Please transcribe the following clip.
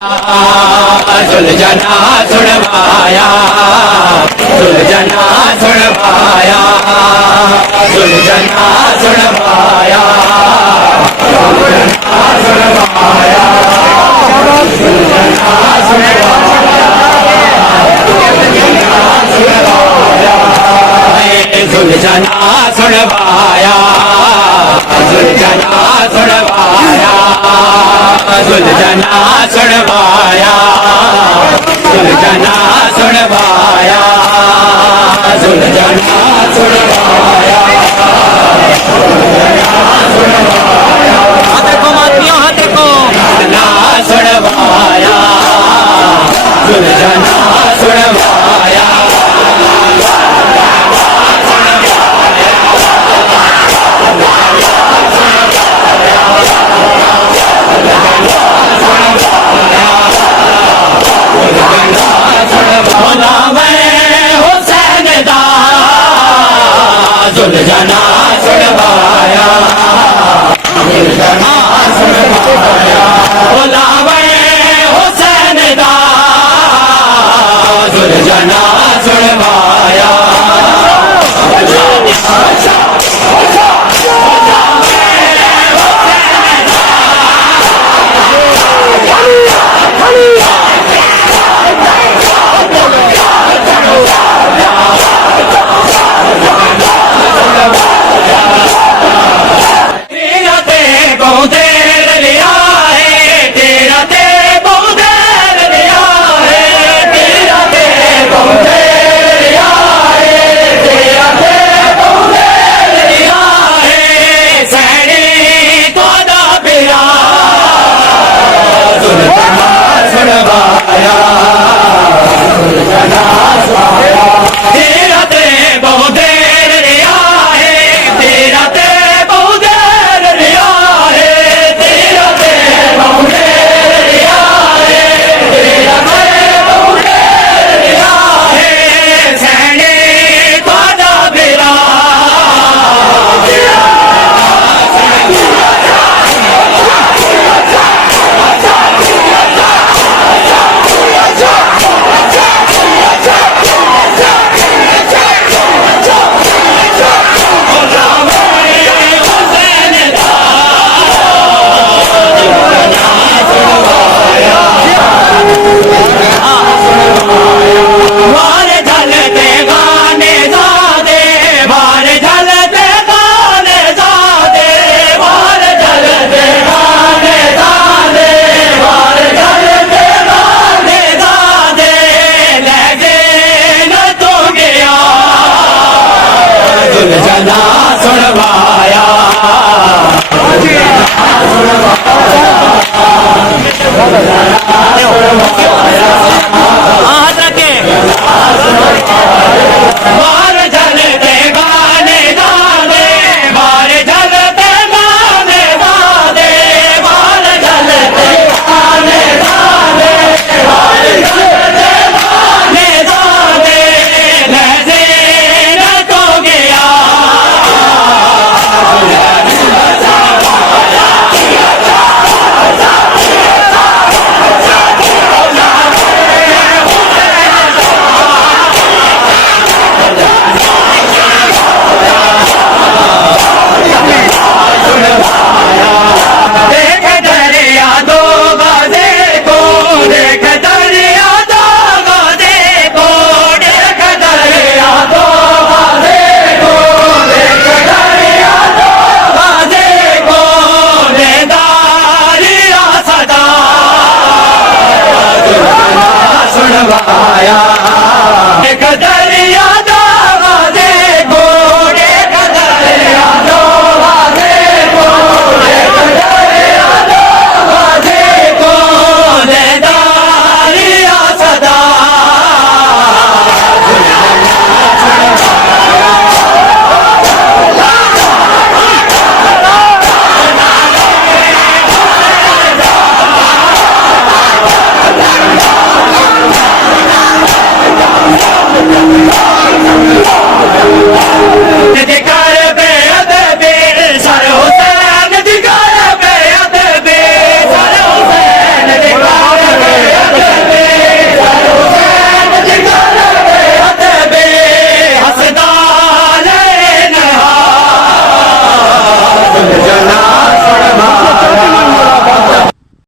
सुलझना छुड़वाया, सुलझना छुड़वाया, सुलझना छुड़वाया, सुलझना छुड़वाया, सुलझना छुड़वाया, सुलझना छुड़वाया, सुलझना छुड़वाया, सुलझना छुड़वाया, सुलझना छुड़वाया, सुलझना छुड़वाया, हाथ को मातियों हाथ को सुलझना छुड़वाया, सुलझना छुड़वाया, सुलझना छुड़वाया, सुलझना छुड़वाया, बुलावे हुसैन दा, सुलझना छुड़वाया, सुलझना छुड़वाया, हाथ रखे बार जलते गाने दादे, बार जलते गाने दादे, बार जलते गाने दादे, बार जलते गाने दादे, लहजे न तो गया छुड़वाया,